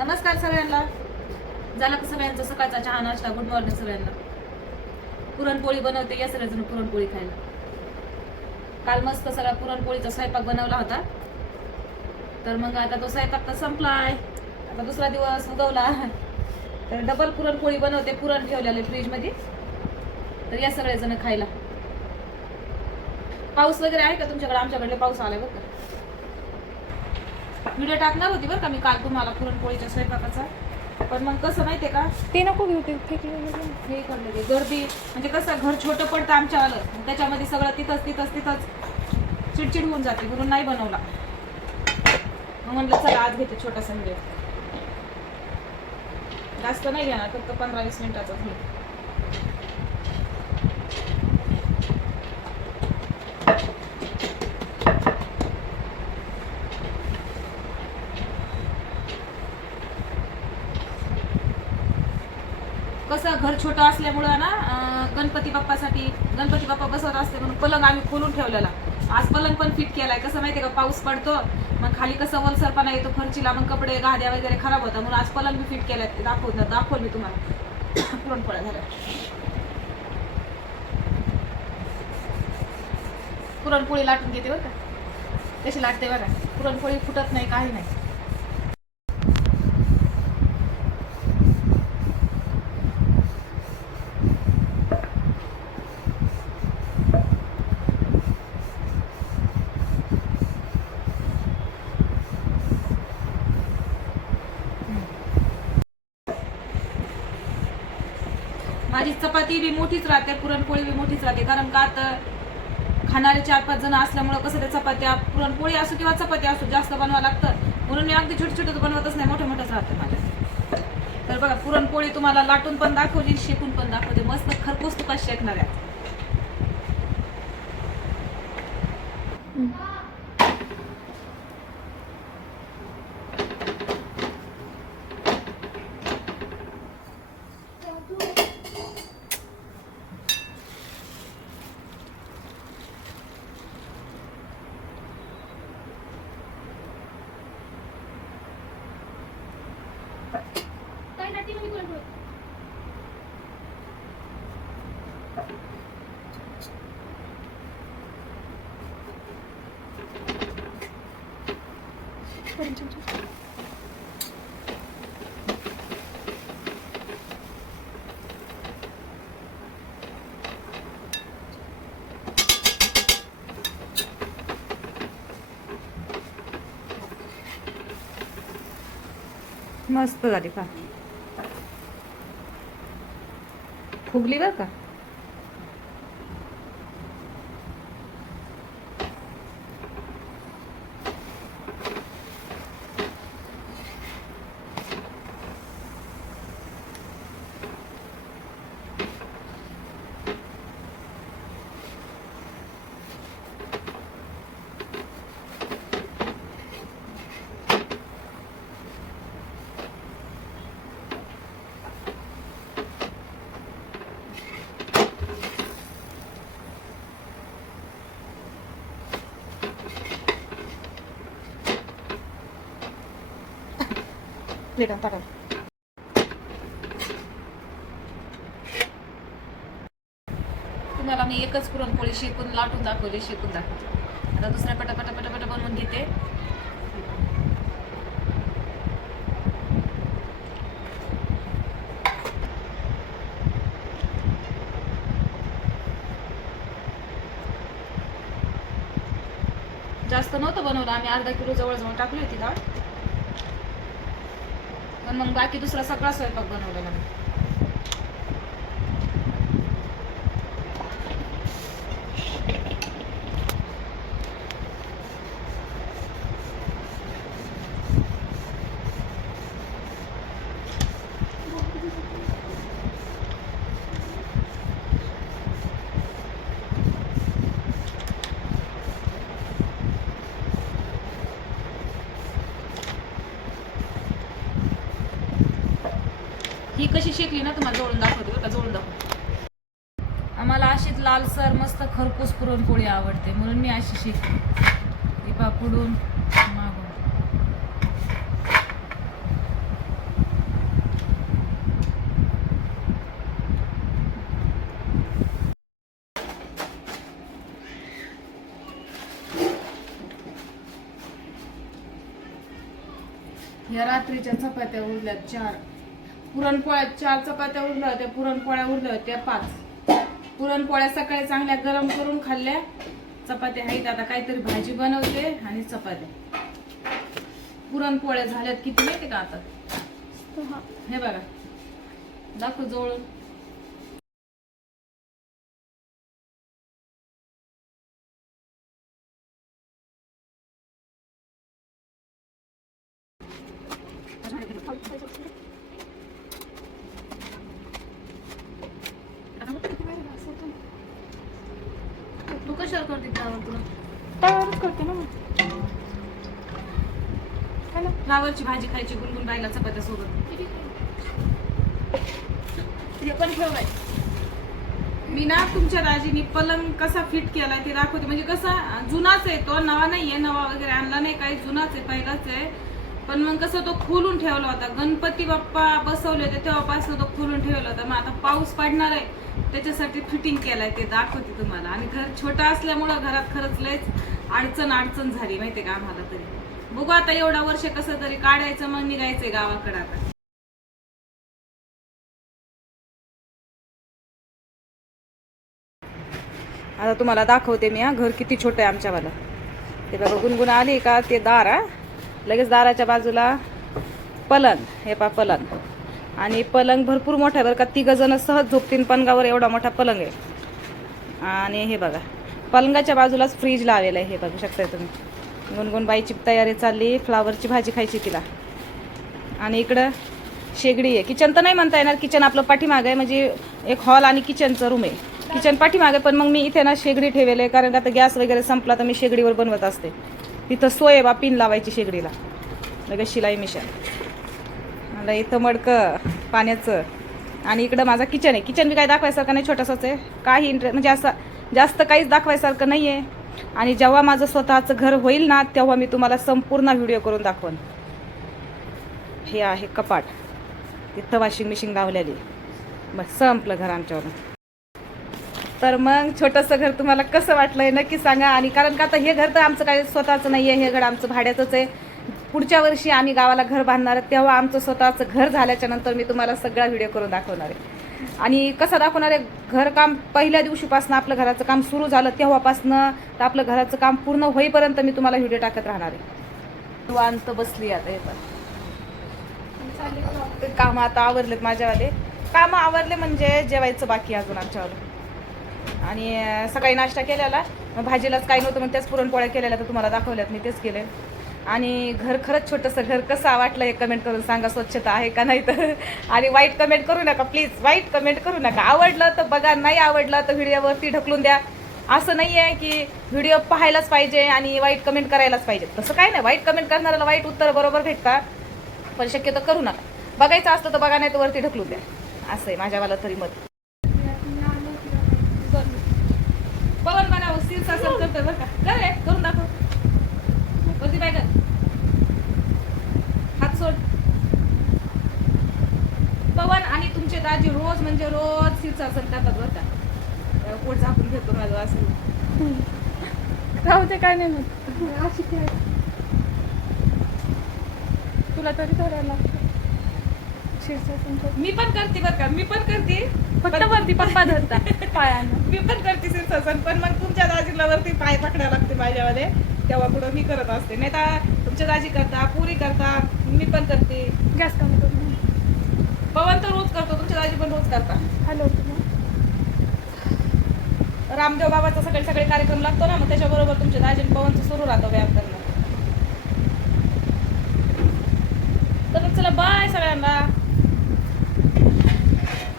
नमस्कार सगळ्यांना. झाला का सगळ्यांचा सकाळचा चहा नाश्ता? गुड मॉर्निंग सगळ्यांना. पुरणपोळी बनवते या सगळेजण पुरणपोळी खायला. काल मस्त सगळा पुरणपोळीचा स्वयंपाक बनवला होता, तर मग आता तो स्वयंपाक तर संपलाय. आता दुसरा दिवस उगवला, तर डबल पुरणपोळी बनवते. पुरण ठेवलेले फ्रीज मध्ये, तर या सगळेजण खायला. पाऊस वगैरे आहे का तुमच्याकडे? आमच्याकडे पाऊस आलाय बरं का. व्हिडिओ टाकणार होती बरं का मी काल तुम्हाला पुरणपोळीच्या स्वयंपाकाचा, पण मग कसं माहितीये का, ते नको घेऊ, ते फेकले. हे करले गर्दी, म्हणजे कसं घर छोटं पडतं आमच्या आलं, त्याच्यामध्ये सगळं तिथंच चिडचिड होऊन जाते, म्हणून नाही बनवला. मग म्हणलं चला आज घेते छोटासा व्हिडिओ. जास्त नाही घेणार, फक्त 15-20 मिनिटाचा व्हिडिओ. कसं घर छोटं असल्यामुळं ना, गणपती बाप्पा बसवत असते म्हणून पलंग आम्ही खोलून ठेवलेला. आज पलंग पण फिट केलाय. कसं माहितीये का, पाऊस पडतो मग खाली कसं वलसरपणा येतो फरचीला, मग कपडे गाद्या वगैरे खराब होतात, म्हणून आज पलंग बी फिट केलाय. दाखवल मी तुम्हाला पुरणपोळ्या झाल्या. पुरणपोळी लाटून घेते बरं का, कशी लाटते बघा. पुरणपोळी फुटत नाही, काही नाही. माझी चपाती बी मोठीच राहते, पुरणपोळी बी मोठीच राहते. कारण का तर खाणारे 4-5 जण असल्यामुळं कसं, त्या चपात्या पुरणपोळी असो किंवा चपाती असो जास्त बनवावं लागतं, म्हणून मी अगदी छोटं बनवतच नाही, मोठंच राहतं माझ्या. तर बघा, पुरणपोळी तुम्हाला लाटून पण दाखवली, शेकून पण दाखवते. मस्त खरपूस तुका शेकणार आहे. मस्त झाली का, फुगली बरं का. तुम्हाला मी एकच पुरणपोळी शेकून लाटून दाखवली, शेकून दाखवते. आता दुसऱ्या पटापटा बनवून घेते. जास्त नव्हतं बनवलं आम्ही, अर्धा किलो जवळ टाकली होती डाळ, पण मग बाकी दुसरा सगळा स्वयंपाक बनवलेला मी. ही कशी शेकली ना, तुम्हाला जोडून दाखवते बरं का, जोडून दाखवते. आम्हाला अशीच लालसर मस्त खरपूस पुरणपोळी आवडते, म्हणून मी अशी शेकली. ती पापुडून मागून या रात्रीच्या चपात्या उरल्या 4, पुरणपोळ्या 4 चपात्या उरल्या होत्या, पुरणपोळ्या उरल्या होत्या 5. पुरणपोळ्या सकाळी चांगल्या गरम करून खाल्ल्या. चपात्या आहेत, आता काहीतरी भाजी बनवते आणि चपात्या. पुरणपोळ्या झाल्यात किती माहिती का आता. हे बघा, दाखव जवळून. तू कशाला करते त्यावर तुला? तयारच करते ना मग. फ्लावरची भाजी खायची गुणगुण बायला चपात्या सोबत. ते पण ठेवलाय मी ना. तुमच्या दाजीनी पलंग कसा फिट केलाय ते दाखवते. म्हणजे कसा जुनाच आहे तो, नवा नाहीये, नवा वगैरे आणला नाही, काही जुनाच आहे, पहिलाच आहे. पण मग कसं तो खोलून ठेवला होता. गणपती बाप्पा बसवले होते तेव्हापासून तो खोलून ठेवला होता. मग आता पाऊस पडणार आहे त्याच्यासाठी फिटिंग केलाय, ते दाखवते तुम्हाला. आणि घर छोटा असल्यामुळं घरात खरंच लयच अडचण झाली माहितीये का आम्हाला. तरी बघू आता एवढा वर्ष कसं तरी काढायचं, मग निघायचंय गावाकडे आता. आता तुम्हाला दाखवते मी घर किती छोटं आहे आमच्यावाला. ते बघा गुणगुण आली का, ते दार लगेच दाराच्या बाजूला पलंग. हे पा पलंग, आणि पलंग भरपूर मोठा आहे बरं का. 3 जण सहज झोपतीन पलंगावर, एवढा मोठा पलंग आहे. आणि हे बघा पलंगाच्या बाजूलाच फ्रीज लावलेलं आहे, हे बघू शकताय तुम्ही. गुणगुण बाईची तयारी चालली, फ्लावरची भाजी खायची तिला. आणि इकडं शेगडी आहे. किचन तर नाही म्हणता येणार, किचन आपलं पाठीमागं आहे. म्हणजे एक हॉल आणि किचनचं रूम आहे. किचन पाठीमागे, पण मग मी इथे ना शेगडी ठेवले, कारण आता गॅस वगैरे संपला तर मी शेगडीवर बनवत असते. तिथं सोय आहे बा पिन लावायची शेगडीला, लगेच शिलाई मिशन. मला इथं मडकं पाण्याचं. आणि इकडं माझा किचन आहे. किचन बी काही दाखवायसारखं नाही, छोटंसंच आहे. काही म्हणजे असं जास्त काहीच दाखवायसारखं नाही आहे. आणि जेव्हा माझं स्वतःचं घर होईल ना, तेव्हा मी तुम्हाला संपूर्ण व्हिडिओ करून दाखवन. हे आहे कपाट, तिथं वॉशिंग मशीन लावलेली. बस संपलं घर आमच्यावरून. तर मग छोटंसं घर तुम्हाला कसं वाटलंय नक्की सांगा. आणि कारण का आता हे घर तर आमचं काही स्वतःचं नाही आहे, हे घर आमचं भाड्याचंच आहे. पुढच्या वर्षी आम्ही गावाला घर बांधणार आहे, तेव्हा आमचं स्वतःचं घर झाल्याच्या नंतर मी तुम्हाला सगळा व्हिडिओ करून दाखवणार आहे. आणि कसं दाखवणार आहे, घरकाम पहिल्या दिवशीपासून आपलं घराचं काम सुरू झालं तेव्हापासनं तर आपलं घराचं काम पूर्ण होईपर्यंत मी तुम्हाला व्हिडिओ टाकत राहणार आहे. निवांत बसली आता. हे पण कामं आता आवरलेत माझ्यावाले. कामं आवरले म्हणजे जेवायचं बाकी अजून आमच्यावालं. आणि सकाळी नाश्ता केलेला, मग भाजीलाच काही नव्हतं, मग त्याच पुरणपोळ्या केलेल्या तर तुम्हाला दाखवल्यात, मी तेच केले. आणि घर खरंच छोटंसं घर. कसं वाटलं हे कमेंट करून सांगा, स्वच्छता आहे का नाही तर. आणि वाईट कमेंट करू नका प्लीज, वाईट कमेंट करू नका. आवडलं तर बघा, नाही आवडलं तर व्हिडिओवरती ढकलून द्या. असं नाही आहे की व्हिडिओ पाहायलाच पाहिजे आणि वाईट कमेंट करायलाच पाहिजे, तसं काय नाही. वाईट कमेंट करणाऱ्याला वाईट उत्तर बरोबर भेटतात, पण शक्यतो करू नका. बघायचं असतं तर बघा, नाही तर वरती ढकलून द्या. असं आहे माझ्यावाला तरी मत. पवन बनाव शीर्षासन करतोय बरं का. कर रे, करून दाखव. वरती बाय कर, हात सोड. पवन आणि तुमचे दाजी रोज म्हणजे रोज शीर्षासन करतात बरं का. पोट झाकून घेतो माझं असं. राहू दे, काय नाही मग. अशी काय तुला तरी करायला लागतं शीर्षासन. मी पण करते बरं का, मी पण करते. फक्त वरती पप्पा धरतात पायानं. मी पण करते शीर्षासन, पण मग तुमच्या दाजीला वरती पाय पकडायला लागते माझ्यामध्ये, तेव्हा पुढं मी करत असते. नाही तर तुमच्या दाजी करता, पुरी करता, मी पण करते. गॅस कमी करून पवन तर रोज करतो, तुमच्या दाजी पण रोज करता. हॅलो. रामदेव बाबाचा सकाळी सकाळी कार्यक्रम लागतो ना, मग त्याच्याबरोबर तुमच्या दाजी पवनचं सुरू राहतो व्यायाम.